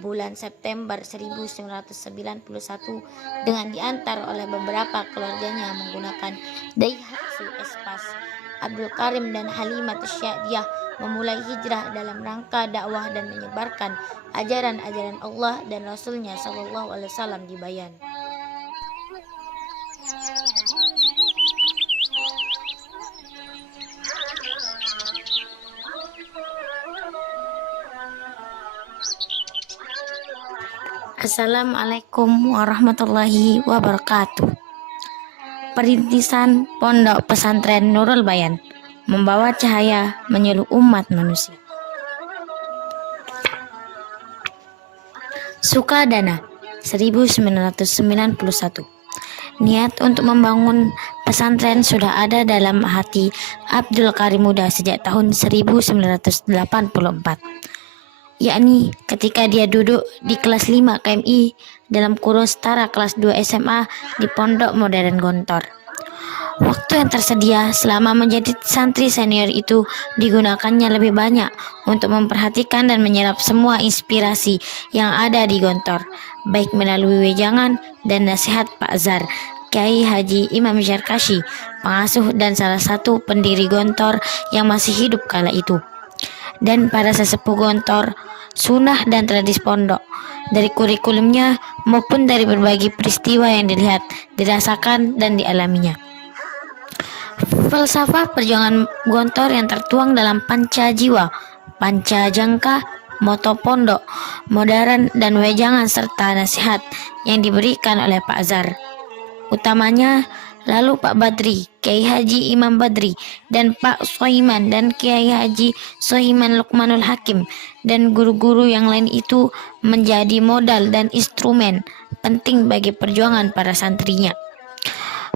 bulan September 1991 dengan diantar oleh beberapa keluarganya menggunakan Daihatsu Espas. Abdul Karim dan Halimatus Syadiah memulai hijrah dalam rangka dakwah dan menyebarkan ajaran-ajaran Allah dan Rasulnya Shallallahu Alaihi Wasallam di Bayan. Assalamualaikum warahmatullahi wabarakatuh. Perintisan Pondok Pesantren Nurul Bayan membawa cahaya menyeluruh umat manusia. Sukadana 1991. Niat untuk membangun pesantren sudah ada dalam hati Abdul Karim Muda sejak tahun 1984. Yakni ketika dia duduk di kelas 5 KMI dalam kurun setara kelas 2 SMA di Pondok Modern Gontor. Waktu yang tersedia selama menjadi santri senior itu digunakannya lebih banyak untuk memperhatikan dan menyerap semua inspirasi yang ada di Gontor, baik melalui wejangan dan nasihat Pak Zar, Kiai Haji Imam Syarkashi, pengasuh dan salah satu pendiri Gontor yang masih hidup kala itu, dan para sesepuh Gontor, sunnah dan tradisi pondok, dari kurikulumnya maupun dari berbagai peristiwa yang dilihat, dirasakan dan dialaminya. Falsafah perjuangan Gontor yang tertuang dalam panca jiwa, panca jangka, moto pondok, modern dan wejangan serta nasihat yang diberikan oleh Pak Zar. Utamanya lalu Pak Badri, Kiai Haji Imam Badri, dan Pak Soiman dan Kiai Haji Soiman Lukmanul Hakim dan guru-guru yang lain itu menjadi modal dan instrumen penting bagi perjuangan para santrinya.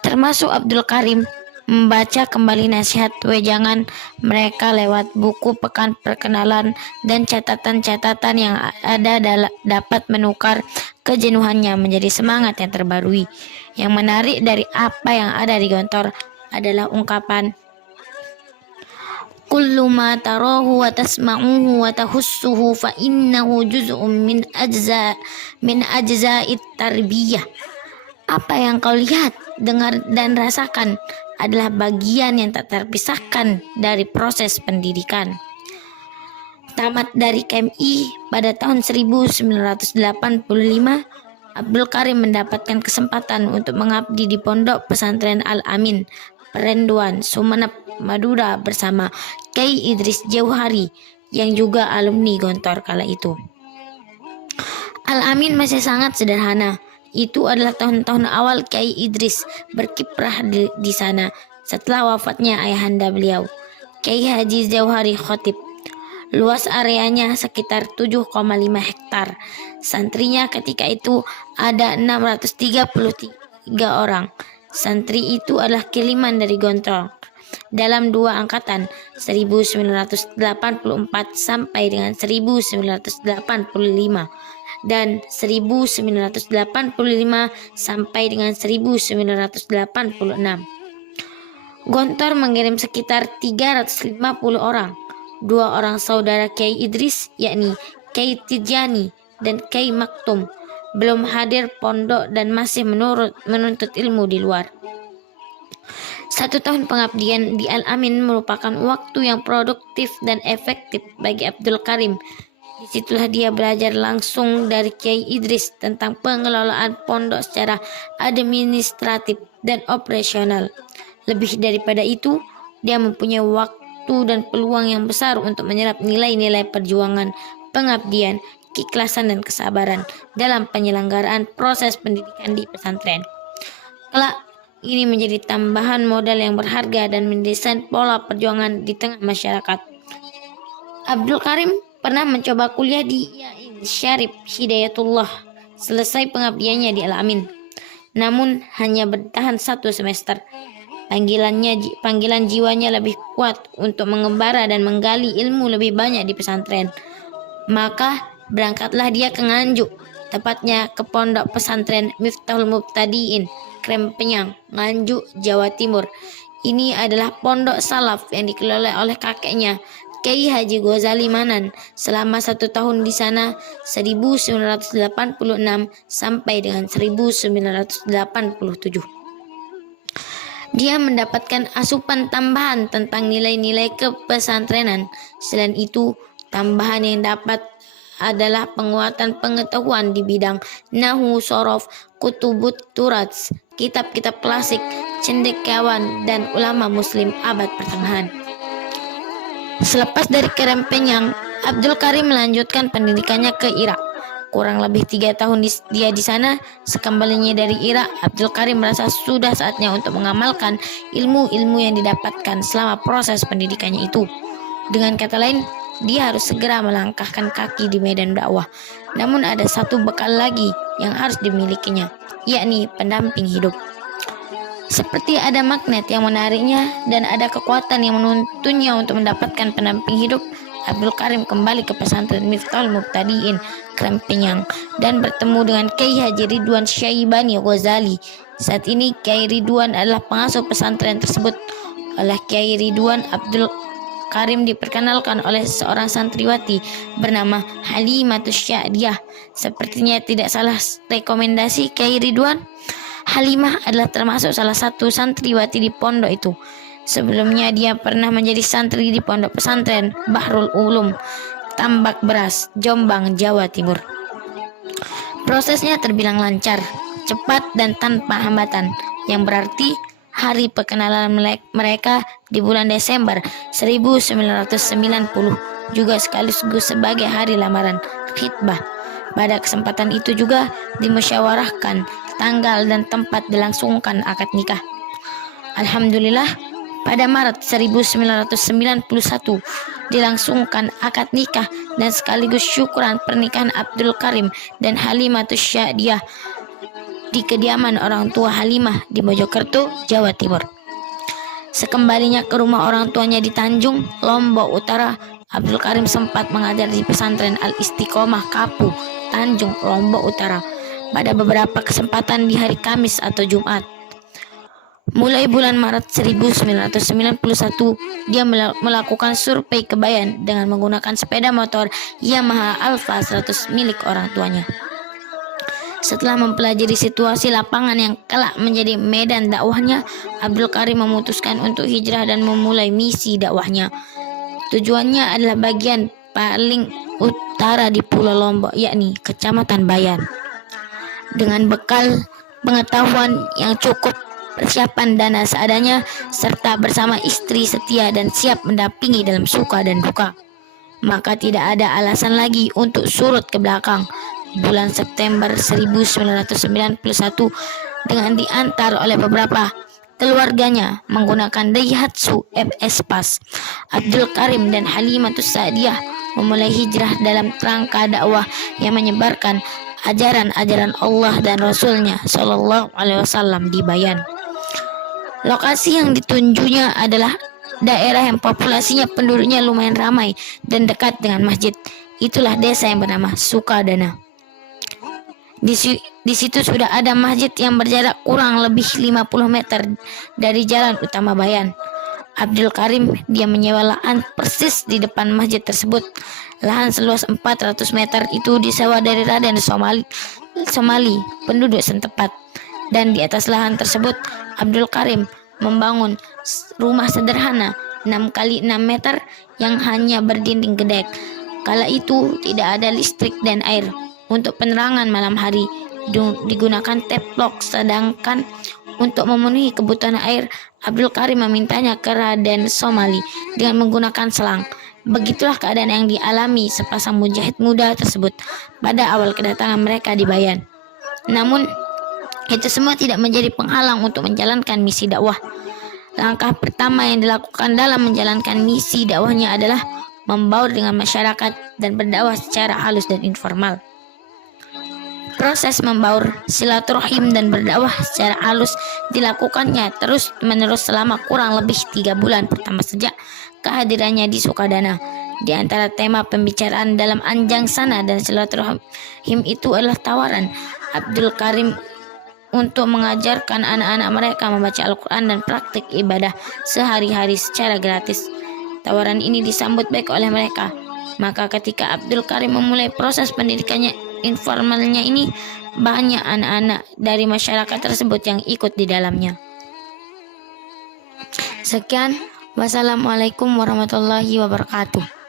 Termasuk Abdul Karim membaca kembali nasihat wejangan mereka lewat buku pekan perkenalan dan catatan-catatan yang ada dapat menukar kejenuhannya menjadi semangat yang terbarui. Yang menarik dari apa yang ada di Gontor adalah ungkapan kullu ma tarahu wa tasma'uhu wa tahussuhu fa innahu juz'un min ajza'it tarbiyah. Apa yang kau lihat, dengar dan rasakan adalah bagian yang tak terpisahkan dari proses pendidikan. Tamat dari KMI pada tahun 1985, Abdul Karim mendapatkan kesempatan untuk mengabdi di Pondok Pesantren Al-Amin, Perenduan, Sumeneb, Madura bersama Kiai Idris Jauhari yang juga alumni Gontor kala itu. Al-Amin masih sangat sederhana. Itu adalah tahun-tahun awal Kiai Idris berkiprah di sana setelah wafatnya ayahanda beliau, Kiai Haji Jauhari Khotib. Luas areanya sekitar 7,5 hektar. Santrinya ketika itu ada 633 orang. Santri itu adalah kiriman dari Gontor dalam dua angkatan 1984 sampai dengan 1985 dan 1985 sampai dengan 1986. Gontor mengirim sekitar 350 orang. 2 orang saudara Kiai Idris, yakni Kiai Tijani dan Kiai Maktum, belum hadir pondok dan masih menuntut ilmu di luar. 1 tahun pengabdian di Al-Amin merupakan waktu yang produktif dan efektif bagi Abdul Karim. Disitulah dia belajar langsung dari Kiai Idris tentang pengelolaan pondok secara administratif dan operasional. Lebih daripada itu, dia mempunyai waktu dan peluang yang besar untuk menyerap nilai-nilai perjuangan, pengabdian, keikhlasan dan kesabaran dalam penyelenggaraan proses pendidikan di pesantren. Kelak ini menjadi tambahan modal yang berharga dan mendesain pola perjuangan di tengah masyarakat. Abdul Karim pernah mencoba kuliah di IAIN Syarif Hidayatullah selesai pengabdiannya di Al-Amin, namun hanya bertahan 1 semester. Panggilan jiwanya lebih kuat untuk mengembara dan menggali ilmu lebih banyak di pesantren. Maka berangkatlah dia ke Nganjuk, tepatnya ke Pondok Pesantren Miftahul Mubtadiin, Krempenyang, Nganjuk, Jawa Timur. Ini adalah pondok salaf yang dikelola oleh kakeknya, Kiai Haji Ghazali Manan selama 1 tahun di sana 1986 sampai dengan 1987. Dia mendapatkan asupan tambahan tentang nilai-nilai kepesantrenan. Selain itu, tambahan yang dapat adalah penguatan pengetahuan di bidang Nahu, Sorof, Kutubut Turats, kitab-kitab klasik, cendekiawan, dan ulama muslim abad pertengahan. Selepas dari Kerempenyang, Abdul Karim melanjutkan pendidikannya ke Irak. Kurang lebih 3 tahun dia di sana. Sekembalinya dari Irak, Abdul Karim merasa sudah saatnya untuk mengamalkan ilmu-ilmu yang didapatkan selama proses pendidikannya itu. Dengan kata lain, dia harus segera melangkahkan kaki di medan dakwah. Namun ada satu bekal lagi yang harus dimilikinya, yakni pendamping hidup. Seperti ada magnet yang menariknya dan ada kekuatan yang menuntunnya untuk mendapatkan pendamping hidup, Abdul Karim kembali ke pesantren Miftahul Mubtadiin Krempenyang dan bertemu dengan Kiai Haji Ridwan Syaibani Ghazali. Saat ini Kiai Ridwan adalah pengasuh pesantren tersebut. Oleh Kiai Ridwan, Abdul Karim diperkenalkan oleh seorang santriwati bernama Halimatus Sya'diyah. Sepertinya tidak salah rekomendasi Kiai Ridwan, Halimah adalah termasuk salah satu santriwati di pondok itu. Sebelumnya dia pernah menjadi santri di pondok pesantren Bahrul Ulum, Tambak Beras, Jombang, Jawa Timur. Prosesnya terbilang lancar, cepat dan tanpa hambatan, yang berarti hari perkenalan mereka di bulan Desember 1990 juga sekaligus sebagai hari lamaran khitbah. Pada kesempatan itu juga dimusyawarahkan tanggal dan tempat dilangsungkan akad nikah. Alhamdulillah, pada Maret 1991 dilangsungkan akad nikah dan sekaligus syukuran pernikahan Abdul Karim dan Halimatus Sya'diyah di kediaman orang tua Halimah di Mojokerto, Jawa Timur. Sekembalinya ke rumah orang tuanya di Tanjung, Lombok Utara, Abdul Karim sempat mengajar di pesantren Al-Istiqomah Kapu, Tanjung, Lombok Utara pada beberapa kesempatan di hari Kamis atau Jumat. Mulai bulan Maret 1991, dia melakukan survei kebayan dengan menggunakan sepeda motor Yamaha Alfa 100 milik orang tuanya. Setelah mempelajari situasi lapangan yang kelak menjadi medan dakwahnya, Abdul Karim memutuskan untuk hijrah dan memulai misi dakwahnya. Tujuannya adalah bagian paling utara di Pulau Lombok, yakni Kecamatan Bayan. Dengan bekal pengetahuan yang cukup, persiapan dana seadanya, serta bersama istri setia dan siap mendampingi dalam suka dan duka, maka tidak ada alasan lagi untuk surut ke belakang. Bulan September 1991, dengan diantar oleh beberapa keluarganya menggunakan Daihatsu FS Pas, Abdul Karim dan Halimatus Sya'diyah memulai hijrah dalam kerangka dakwah yang menyebarkan ajaran-ajaran Allah dan Rasulnya Shallallahu Alaihi Wasallam di Bayan. Lokasi yang ditunjunya adalah daerah yang populasinya penduduknya lumayan ramai dan dekat dengan masjid. Itulah desa yang bernama Sukadana. Di situ sudah ada masjid yang berjarak kurang lebih 50 meter dari jalan utama Bayan. Abdul Karim dia menyewa lahan persis di depan masjid tersebut. Lahan seluas 400 meter itu disewa dari Raden Somali, penduduk setempat. Dan di atas lahan tersebut Abdul Karim membangun rumah sederhana 6 kali 6 meter yang hanya berdinding gedek. Kala itu tidak ada listrik dan air. Untuk penerangan malam hari digunakan teplok, sedangkan untuk memenuhi kebutuhan air Abdul Karim memintanya ke Raden Somali dengan menggunakan selang. Begitulah keadaan yang dialami sepasang mujahid muda tersebut pada awal kedatangan mereka di Bayan. Namun itu semua tidak menjadi penghalang untuk menjalankan misi dakwah. Langkah pertama yang dilakukan dalam menjalankan misi dakwahnya adalah membaur dengan masyarakat dan berdakwah secara halus dan informal. Proses membaur, silaturahim dan berdakwah secara halus dilakukannya terus-menerus selama kurang lebih 3 bulan pertama sejak kehadirannya di Sukadana. Di antara tema pembicaraan dalam Anjang Sana dan silaturahim itu adalah tawaran Abdul Karim untuk mengajarkan anak-anak mereka membaca Al-Quran dan praktik ibadah sehari-hari secara gratis. Tawaran ini disambut baik oleh mereka. Maka ketika Abdul Karim memulai proses pendidikannya informalnya ini, banyak anak-anak dari masyarakat tersebut yang ikut di dalamnya. Sekian, wassalamualaikum warahmatullahi wabarakatuh.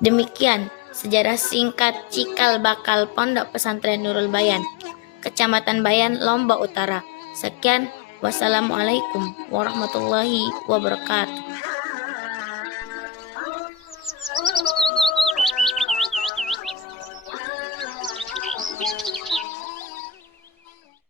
Demikian sejarah singkat cikal bakal Pondok Pesantren Nurul Bayan, Kecamatan Bayan, Lombok Utara. Sekian, wassalamualaikum warahmatullahi wabarakatuh.